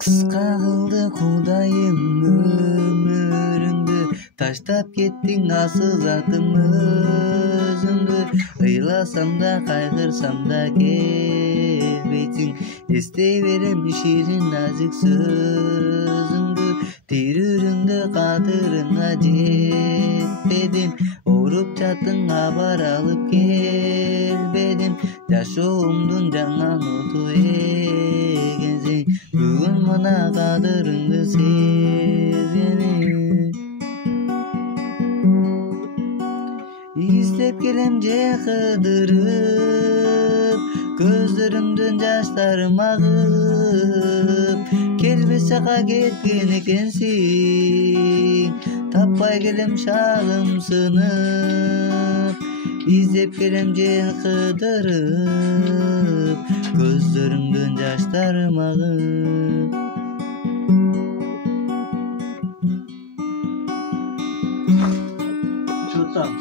Кыска кылды Кудайым өмүрүңдү, таштап кеттиң асыл затым өзүңдү. Ыйласам да кайгырсам да келбейтсиң, эстей берем ширин назик сөзүңдү. Тирүүрүңдө кадырыңа жетпедим, ооруп жаттың кабар алып келбедим. Жашоомдун жаңа ноту экенсиң, бүгүн мына кадырыңды сезгеним. Издеп келем же кыдырып, көздөрүмдөн жаштарым агып. Келбес жака кеткен экенсиң, таппай келем шагым сынып. Издеп келем же кыдырып, көздөрүмдөн жаштарым агып. Чуртам.